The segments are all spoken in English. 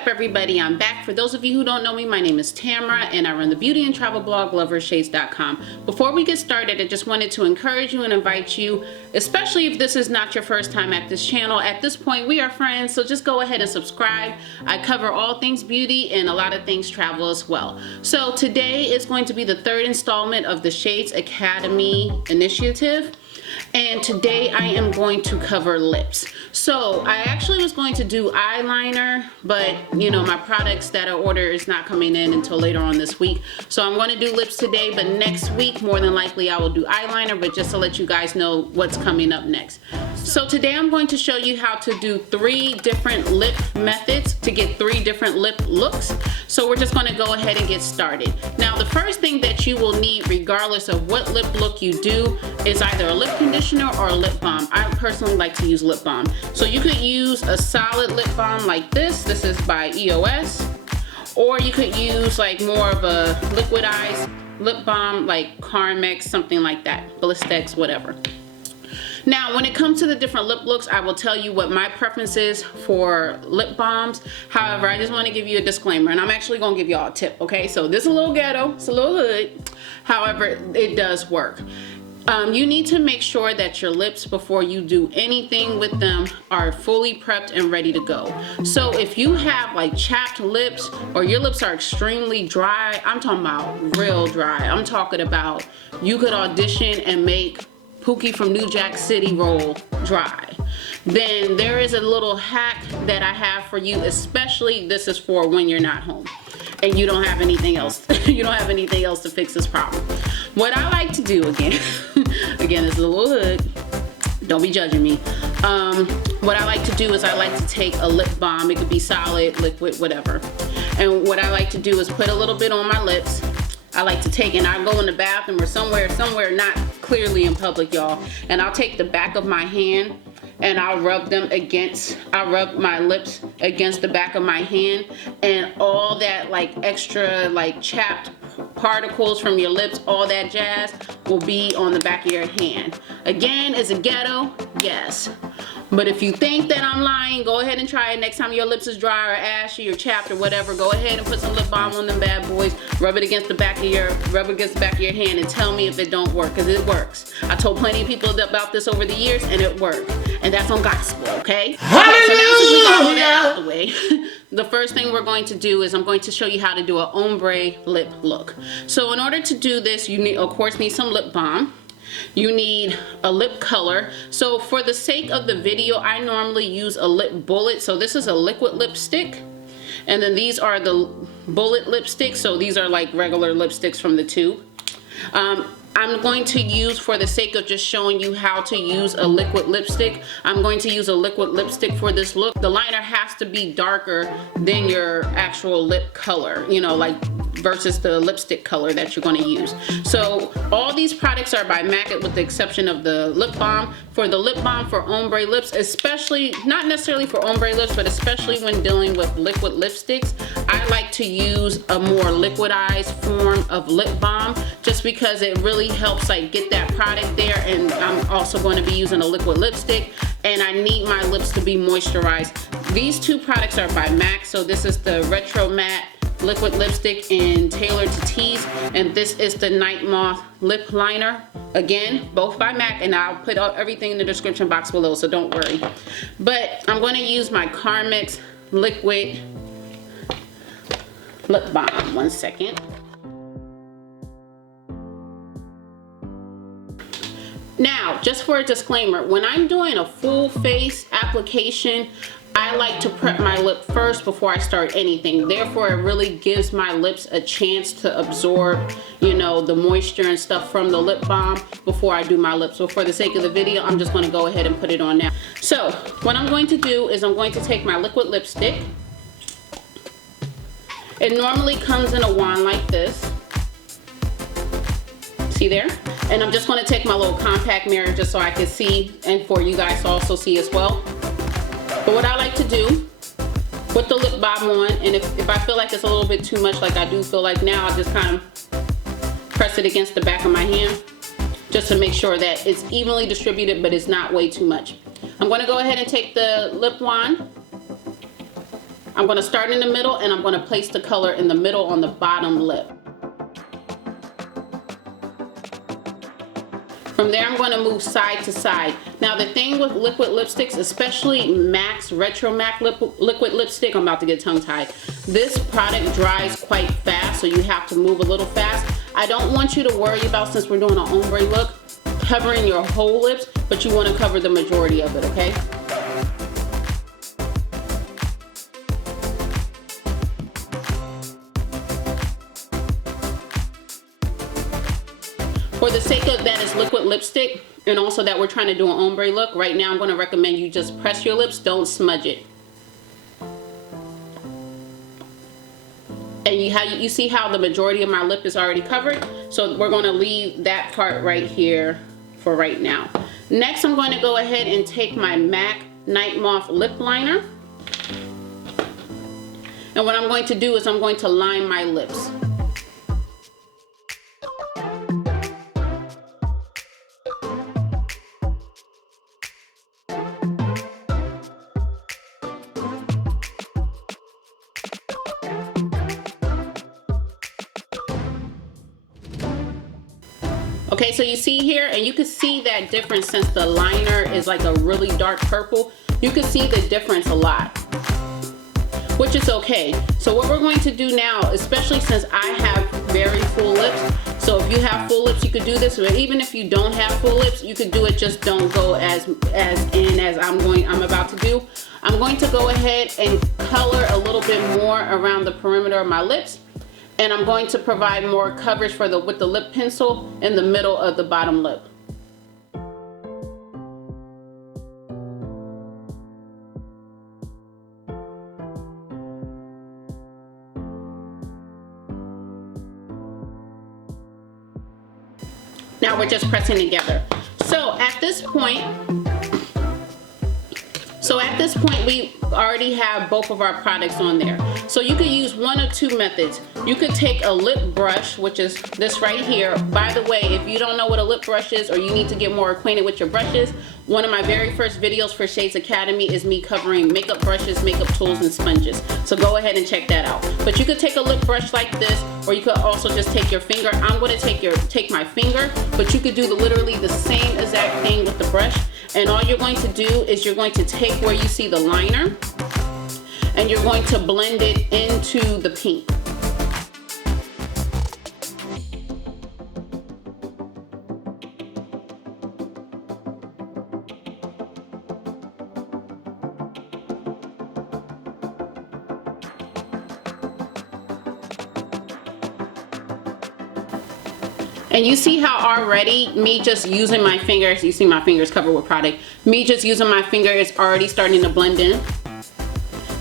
up, everybody? I'm back. For those of you who don't know me, my name is Tamara and I run the beauty and travel blog Loverofshades.com. Before we get started, I just wanted to encourage you and invite you, especially if this is not your first time at this channel. At this point, we are friends, so just go ahead and subscribe. I cover all things beauty and a lot of things travel as well. So today is going to be the third installment of the Shades Academy initiative. And today I am going to cover lips. So I actually was going to do eyeliner, but you know, my products that I order is not coming in until later on this week. So I'm going to do lips today, but next week more than likely I will do eyeliner, but just to let you guys know what's coming up next. So today I'm going to show you how to do 3 different lip methods to get 3 different lip looks. So we're just going to go ahead and get started. Now the first thing that you will need, regardless of what lip look you do, is either a lip conditioner or a lip balm. I personally like to use lip balm. So you could use a solid lip balm like this. This is by EOS. Or you could use like more of a liquidized lip balm like Carmex, something like that. Blistex, whatever. Now, when it comes to the different lip looks, I will tell you what my preference is for lip balms. However, I just want to give you a disclaimer, and I'm actually going to give y'all a tip, okay? So this is a little ghetto, it's a little hood. However, it does work. You need to make sure that your lips, before you do anything with them, are fully prepped and ready to go. So if you have like chapped lips or your lips are extremely dry, I'm talking about real dry. I'm talking about you could audition and make Pookie from New Jack City roll dry. Then there is a little hack that I have for you, especially this is for when you're not home and you don't have anything else. You don't have anything else to fix this problem. What I like to do, again, this is a little hood, don't be judging me. What I like to do is I like to take a lip balm. It could be solid, liquid, whatever. And what I like to do is put a little bit on my lips. I like to take, and I go in the bathroom or somewhere not clearly in public, y'all, and I'll take the back of my hand and I'll rub my lips against the back of my hand, and all that like extra like chapped particles from your lips, all that jazz will be on the back of your hand. Again, is it ghetto? Yes. But if you think that I'm lying, go ahead and try it. Next time your lips is dry or ashy or chapped or whatever, go ahead and put some lip balm on them bad boys. Rub it against the back of your hand and tell me if it don't work, because it works. I told plenty of people about this over the years and it worked. And that's on gospel, okay? Hallelujah! So now since we got all that out of the way, the first thing we're going to do is I'm going to show you how to do an ombre lip look. So in order to do this, you need, of course, need some lip balm. You need a lip color. So for the sake of the video, I normally use a lip bullet. So this is a liquid lipstick, and then these are the bullet lipsticks. So these are like regular lipsticks from the tube. I'm going to use, for the sake of just showing you how to use a liquid lipstick, I'm going to use a liquid lipstick for this look. The liner has to be darker than your actual lip color, you know, like versus the lipstick color that you're going to use. So all these products are by MAC with the exception of the lip balm. For the lip balm for ombre lips, especially, not necessarily for ombre lips, but especially when dealing with liquid lipsticks, I like to use a more liquidized form of lip balm just because it really helps like get that product there. And I'm also going to be using a liquid lipstick and I need my lips to be moisturized. These 2 products are by MAC. So this is the Retro Matte liquid lipstick in Tailor to Tease, and this is the Nightmoth lip liner, again both by MAC, and I'll put everything in the description box below, so don't worry. But I'm going to use my Carmex liquid lip balm. One second. Now, just for a disclaimer, when I'm doing a full face application, I like to prep my lip first before I start anything. Therefore, it really gives my lips a chance to absorb, you know, the moisture and stuff from the lip balm before I do my lips. So for the sake of the video, I'm just going to go ahead and put it on now. So what I'm going to do is I'm going to take my liquid lipstick. It normally comes in a wand like this. See there? And I'm just going to take my little compact mirror just so I can see, and for you guys to also see as well. But what I like to do, put the lip balm on, and if I feel like it's a little bit too much, like I do feel like now, I just kind of press it against the back of my hand just to make sure that it's evenly distributed, but it's not way too much. I'm going to go ahead and take the lip wand. I'm gonna start in the middle and I'm gonna place the color in the middle on the bottom lip. From there, I'm going to move side to side. Now, the thing with liquid lipsticks, especially MAC's Retro MAC liquid lipstick, I'm about to get tongue-tied. This product dries quite fast, so you have to move a little fast. I don't want you to worry about, since we're doing an ombre look, covering your whole lips, but you want to cover the majority of it, okay? For the sake of that it's liquid lipstick, and also that we're trying to do an ombre look, right now I'm going to recommend you just press your lips, don't smudge it. And you see how the majority of my lip is already covered? So we're going to leave that part right here for right now. Next, I'm going to go ahead and take my MAC Nightmoth lip liner. And what I'm going to do is I'm going to line my lips. Okay, so you see here, and you can see that difference since the liner is like a really dark purple. You can see the difference a lot, which is okay. So what we're going to do now, especially since I have very full lips, so if you have full lips, you could do this, but even if you don't have full lips, you could do it, just don't go as in as I'm about to do. I'm going to go ahead and color a little bit more around the perimeter of my lips. And I'm going to provide more coverage with the lip pencil in the middle of the bottom lip. Now we're just pressing together. So at this point, we already have both of our products on there. So you could use one of two methods. You could take a lip brush, which is this right here. By the way, if you don't know what a lip brush is, or you need to get more acquainted with your brushes, one of my very first videos for Shades Academy is me covering makeup brushes, makeup tools, and sponges. So go ahead and check that out. But you could take a lip brush like this, or you could also just take your finger. I'm going to take my finger, but you could do literally the same exact thing with the brush. And all you're going to do is you're going to take where you see the liner, and you're going to blend it into the pink. And you see how already me just using my fingers, you see my fingers covered with product, me just using my finger is already starting to blend in.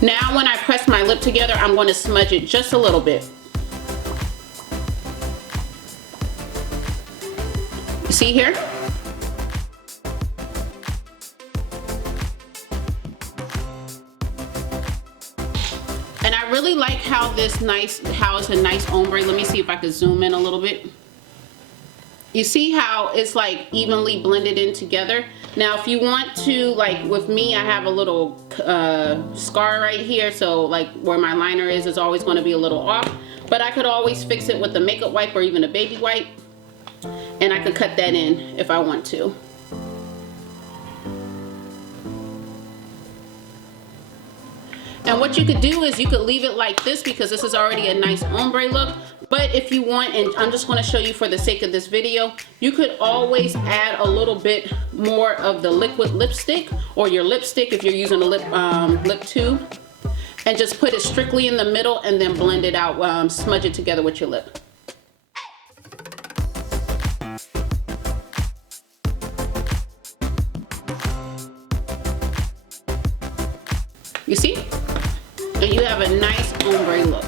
Now when I press my lip together, I'm going to smudge it just a little bit. You see here? And I really like how it's a nice ombre. Let me see if I can zoom in a little bit. You see how it's like evenly blended in together? Now if you want to, like with me, I have a little scar right here, so like where my liner is always going to be a little off, but I could always fix it with a makeup wipe or even a baby wipe, and I could cut that in if I want to. And what you could do is you could leave it like this because this is already a nice ombre look. But if you want, and I'm just going to show you for the sake of this video, you could always add a little bit more of the liquid lipstick or your lipstick if you're using a lip tube, and just put it strictly in the middle and then blend it out, smudge it together with your lip. You see? And you have a nice ombre look.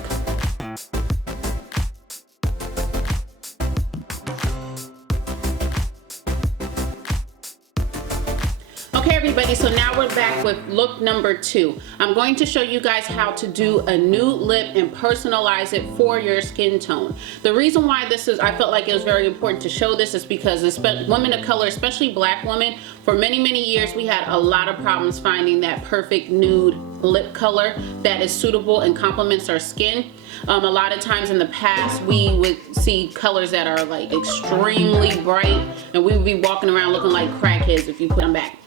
Okay everybody, so now we're back with look number 2. I'm going to show you guys how to do a nude lip and personalize it for your skin tone. The reason why I felt like it was very important to show this is because women of color, especially black women, for many years we had a lot of problems finding that perfect nude lip color that is suitable and complements our skin. A lot of times in the past we would see colors that are like extremely bright and we would be walking around looking like crackheads if you put them back.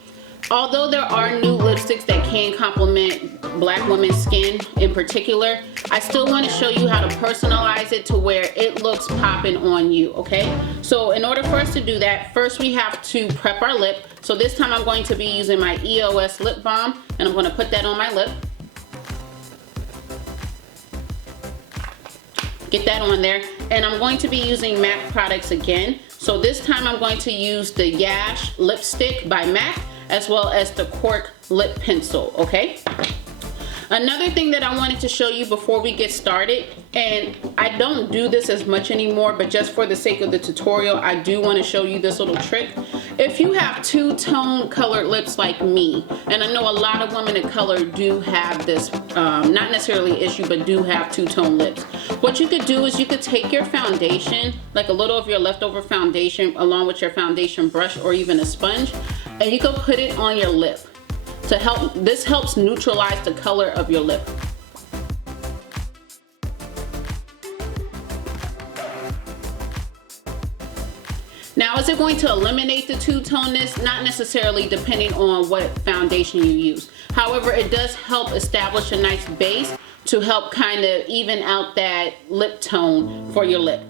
Although there are nude lipsticks that can complement black women's skin in particular, I still want to show you how to personalize it to where it looks popping on you, okay? So in order for us to do that, first we have to prep our lip. So this time I'm going to be using my EOS lip balm and I'm going to put that on my lip. Get that on there, and I'm going to be using MAC products again. So this time I'm going to use the Yash lipstick by MAC as well as the Cork lip pencil, okay? Another thing that I wanted to show you before we get started, and I don't do this as much anymore, but just for the sake of the tutorial, I do want to show you this little trick. If you have two-tone colored lips like me, and I know a lot of women of color do have this, not necessarily issue, but do have two-tone lips. What you could do is you could take your foundation, like a little of your leftover foundation, along with your foundation brush or even a sponge, and you can put it on your lip to help. This helps neutralize the color of your lip. Now, is it going to eliminate the two-toneness? Not necessarily, depending on what foundation you use. However, it does help establish a nice base to help kind of even out that lip tone for your lip.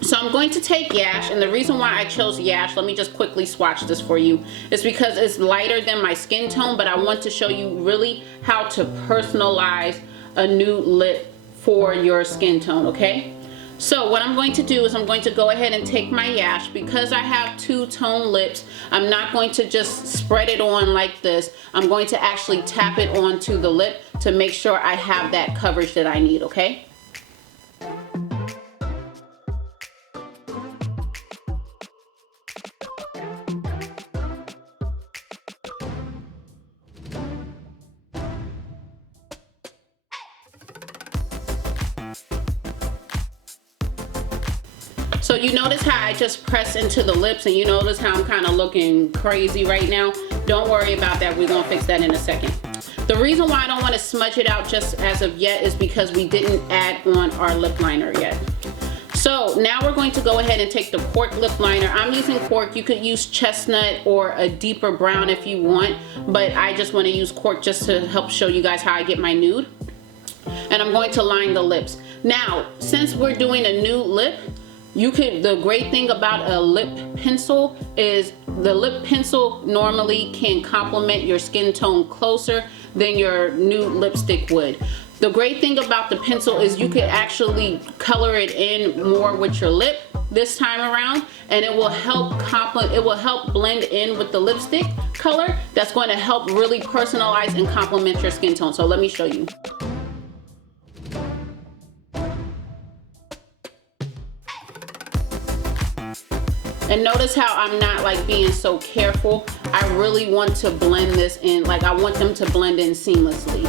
So I'm going to take Yash, and the reason why I chose Yash, let me just quickly swatch this for you, is because it's lighter than my skin tone, but I want to show you really how to personalize a nude lip for your skin tone, okay? So what I'm going to do is I'm going to go ahead and take my Yash. Because I have two-tone lips, I'm not going to just spread it on like this. I'm going to actually tap it onto the lip to make sure I have that coverage that I need, okay? So you notice how I just press into the lips, and you notice how I'm kind of looking crazy right now? Don't worry about that, we're gonna fix that in a second. The reason why I don't want to smudge it out just as of yet is because we didn't add on our lip liner yet. So now we're going to go ahead and take the Cork Lip Liner. I'm using Cork. You could use chestnut or a deeper brown if you want, but I just want to use Cork just to help show you guys how I get my nude. And I'm going to line the lips. Now, since we're doing a nude lip, the great thing about a lip pencil is the lip pencil normally can complement your skin tone closer than your nude lipstick would. The great thing about the pencil is you could actually color it in more with your lip this time around, and it will help blend in with the lipstick color. That's going to help really personalize and complement your skin tone. So let me show you. And notice how I'm not like being so careful. I really want to blend this in, like I want them to blend in seamlessly.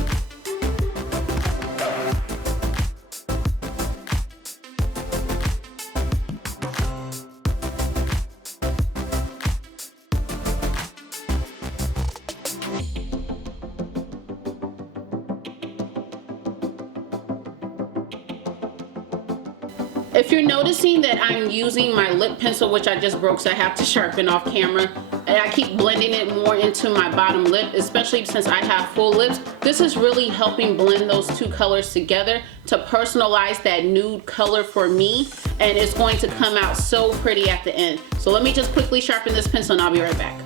If you're noticing that I'm using my lip pencil, which I just broke so I have to sharpen off camera, and I keep blending it more into my bottom lip, especially since I have full lips, this is really helping blend those two colors together to personalize that nude color for me, and it's going to come out so pretty at the end. So let me just quickly sharpen this pencil and I'll be right back.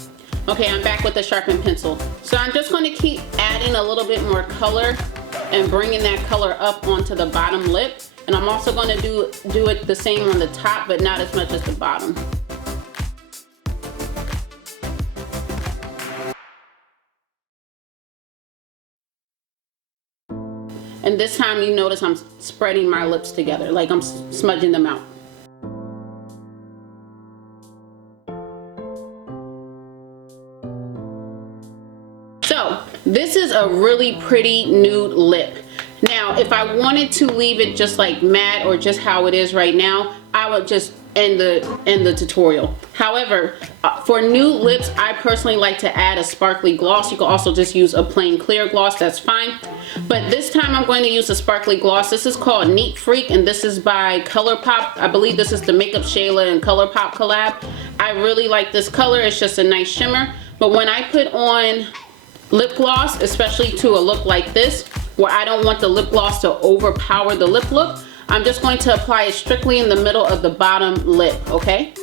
Okay, I'm back with the sharpened pencil. So I'm just going to keep adding a little bit more color and bringing that color up onto the bottom lip. And I'm also going to do it the same on the top, but not as much as the bottom. And this time you notice I'm spreading my lips together, like I'm smudging them out. So this is a really pretty nude lip. Now, if I wanted to leave it just like matte or just how it is right now, I would just end the tutorial. However, for nude lips, I personally like to add a sparkly gloss. You can also just use a plain clear gloss, that's fine. But this time I'm going to use a sparkly gloss. This is called Neat Freak, and this is by Colourpop. I believe this is the Makeup Shayla and Colourpop collab. I really like this color. It's just a nice shimmer. But when I put on lip gloss, especially to a look like this, where I don't want the lip gloss to overpower the lip look, I'm just going to apply it strictly in the middle of the bottom lip, okay?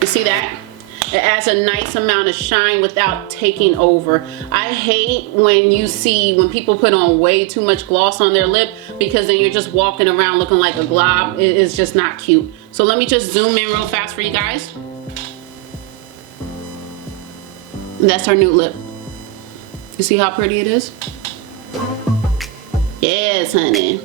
You see that? It adds a nice amount of shine without taking over. I hate when people put on way too much gloss on their lip, because then you're just walking around looking like a glob. It is just not cute. So let me just zoom in real fast for you guys. That's our nude lip. You see how pretty it is? Yes, honey.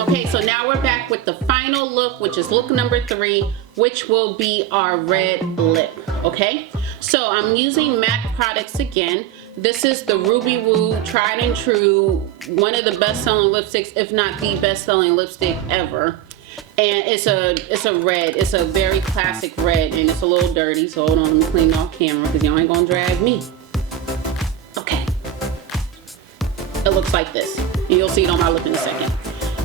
Okay, so now we're back with the final look, which is look number 3, which will be our red lip, okay? So I'm using MAC products again. This is the Ruby Woo, tried and true, one of the best-selling lipsticks, if not the best-selling lipstick ever. And it's a red, it's a very classic red, and it's a little dirty, so hold on, let me clean it off camera, because y'all ain't gonna drag me. Okay. It looks like this. And you'll see it on my lip in a second.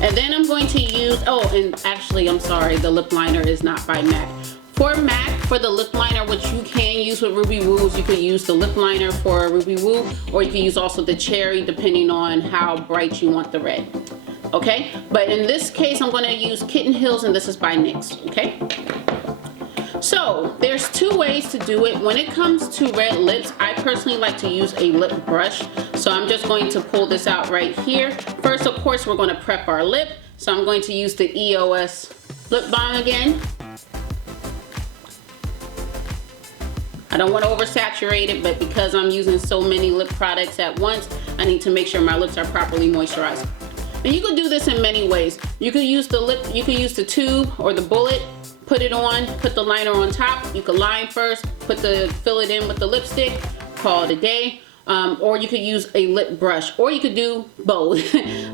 And then I'm going to use, oh, and actually, I'm sorry, the lip liner is not by MAC. For MAC, for the lip liner, which you can use with Ruby Woos, you could use the lip liner for Ruby Woo, or you can use also the cherry, depending on how bright you want the red. Okay, but in this case, I'm going to use Kitten Hills, and this is by NYX, okay? So there's 2 ways to do it. When it comes to red lips, I personally like to use a lip brush. So I'm just going to pull this out right here. First, of course, we're going to prep our lip. So I'm going to use the EOS lip balm again. I don't want to oversaturate it, but because I'm using so many lip products at once, I need to make sure my lips are properly moisturized. And you can do this in many ways. You could use the lip, you could use the tube or the bullet, put it on, put the liner on top. You could line first, fill it in with the lipstick, call it a day. Or you could use a lip brush, or you could do both.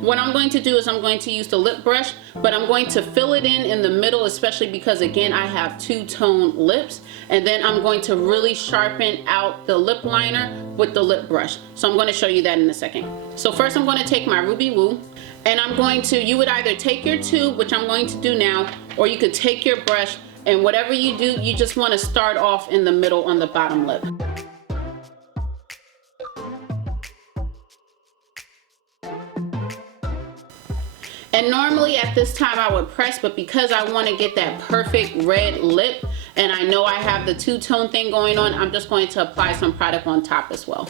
What I'm going to do is I'm going to use the lip brush, but I'm going to fill it in the middle, especially because, again, I have two-tone lips. And then I'm going to really sharpen out the lip liner with the lip brush. So I'm going to show you that in a second. So first I'm going to take my Ruby Woo, and I'm going to, you would either take your tube, which I'm going to do now, or you could take your brush, and whatever you do, you just want to start off in the middle on the bottom lip. And normally at this time I would press, but because I want to get that perfect red lip, and I know I have the two-tone thing going on, I'm just going to apply some product on top as well.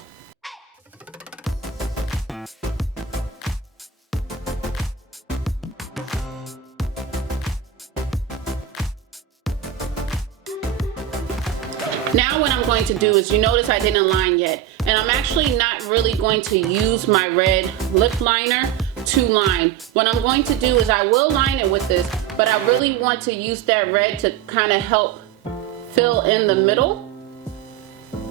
Now what I'm going to do is, you notice I didn't line yet, and I'm actually not really going to use my red lip liner to line. What I'm going to do is I will line it with this, but I really want to use that red to kind of help fill in the middle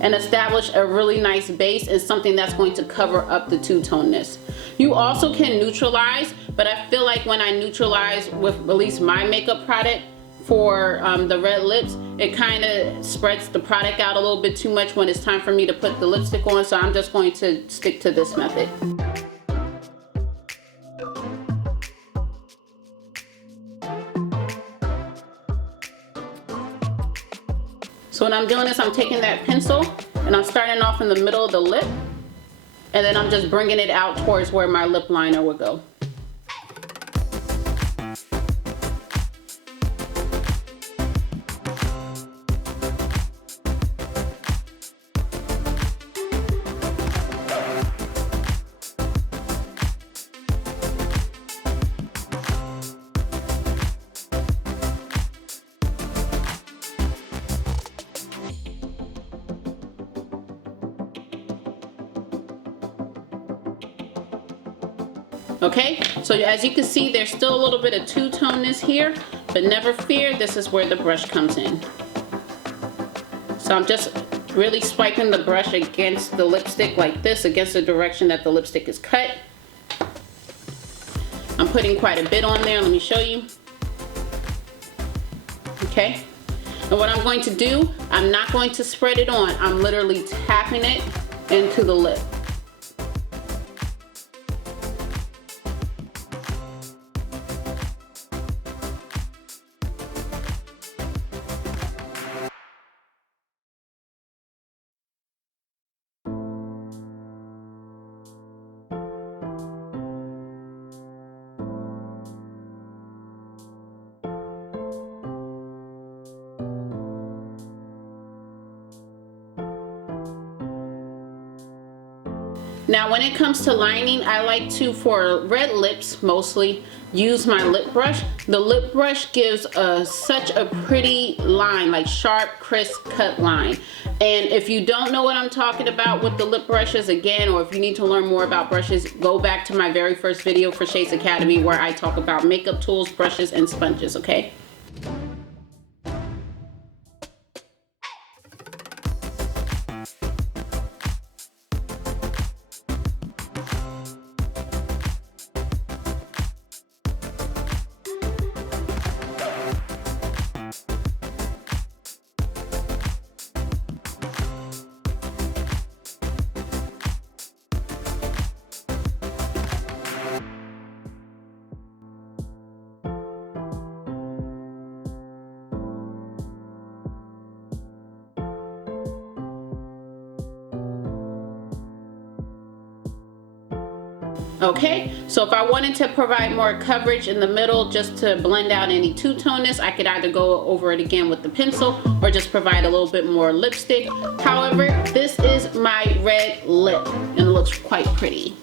and establish a really nice base and something that's going to cover up the two-toneness. You also can neutralize, but I feel like when I neutralize with at least my makeup product for the red lips, it kind of spreads the product out a little bit too much when it's time for me to put the lipstick on, so I'm just going to stick to this method. So what I'm doing is I'm taking that pencil and I'm starting off in the middle of the lip, and then I'm just bringing it out towards where my lip liner would go. Okay, so as you can see, there's still a little bit of two-toneness here, but never fear, this is where the brush comes in. So I'm just really swiping the brush against the lipstick like this, against the direction that the lipstick is cut. I'm putting quite a bit on there, let me show you. Okay, and what I'm going to do, I'm not going to spread it on, I'm literally tapping it into the lip. Now when it comes to lining, I like to, for red lips mostly, use my lip brush. The lip brush gives such a pretty line, like sharp, crisp cut line. And if you don't know what I'm talking about with the lip brushes, again, or if you need to learn more about brushes, go back to my very first video for Shades Academy where I talk about makeup tools, brushes, and sponges, okay? Okay, so if I wanted to provide more coverage in the middle just to blend out any two-toneness, I could either go over it again with the pencil or just provide a little bit more lipstick. However, this is my red lip and it looks quite pretty.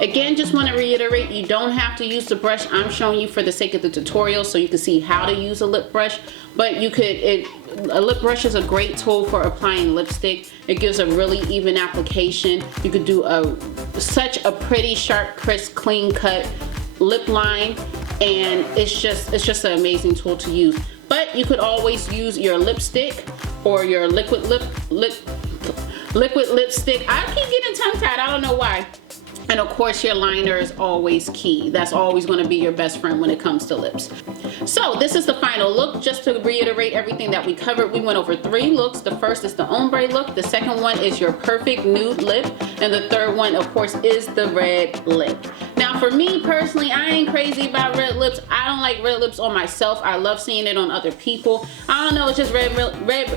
Again, just want to reiterate, you don't have to use the brush I'm showing you for the sake of the tutorial so you can see how to use a lip brush, but you could, a lip brush is a great tool for applying lipstick. It gives a really even application. You could do such a pretty, sharp, crisp, clean cut lip line, and it's just an amazing tool to use. But you could always use your lipstick or your liquid lipstick. I keep getting tongue-tied, I don't know why. And of course, your liner is always key. That's always going to be your best friend when it comes to lips. So this is the final look. Just to reiterate everything that we covered, we went over 3 looks. The first is the ombre look. The second one is your perfect nude lip. And the third one, of course, is the red lip. Now, for me personally, I ain't crazy about red lips. I don't like red lips on myself. I love seeing it on other people. I don't know, it's just red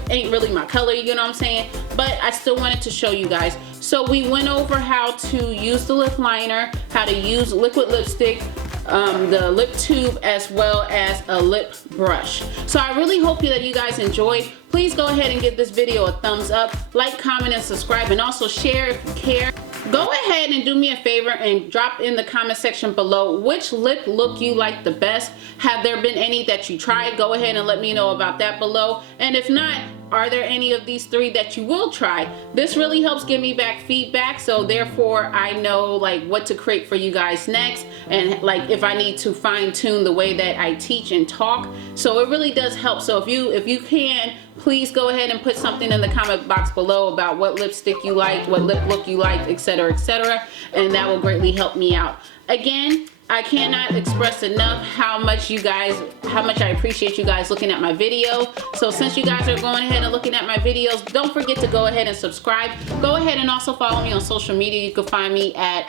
ain't really my color, you know what I'm saying? But I still wanted to show you guys. So we went over how to use the lip liner, how to use liquid lipstick, the lip tube, as well as a lip brush. So I really hope that you guys enjoyed. Please go ahead and give this video a thumbs up, like, comment, and subscribe, and also share if you care. Go ahead and do me a favor and drop in the comment section below which lip look you like the best. Have there been any that you tried? Go ahead and let me know about that below. And if not, are there any of these 3 that you will try? This really helps give me back feedback, so therefore I know like what to create for you guys next, and like if I need to fine-tune the way that I teach and talk. So it really does help. So if you can, please go ahead and put something in the comment box below about what lipstick you like, what lip look you like, etc., etc., and that will greatly help me out. Again, I cannot express enough how much I appreciate you guys looking at my video. So since you guys are going ahead and looking at my videos, don't forget to go ahead and subscribe. Go ahead and also follow me on social media. You can find me at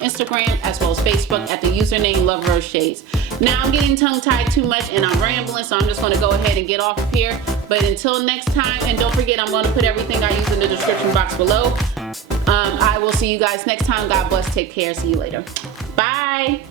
Instagram as well as Facebook at the username Loverofshades. Now I'm getting tongue-tied too much and I'm rambling, so I'm just going to go ahead and get off of here. But until next time, and don't forget, I'm going to put everything I use in the description box below. I will see you guys next time. God bless. Take care. See you later. Bye.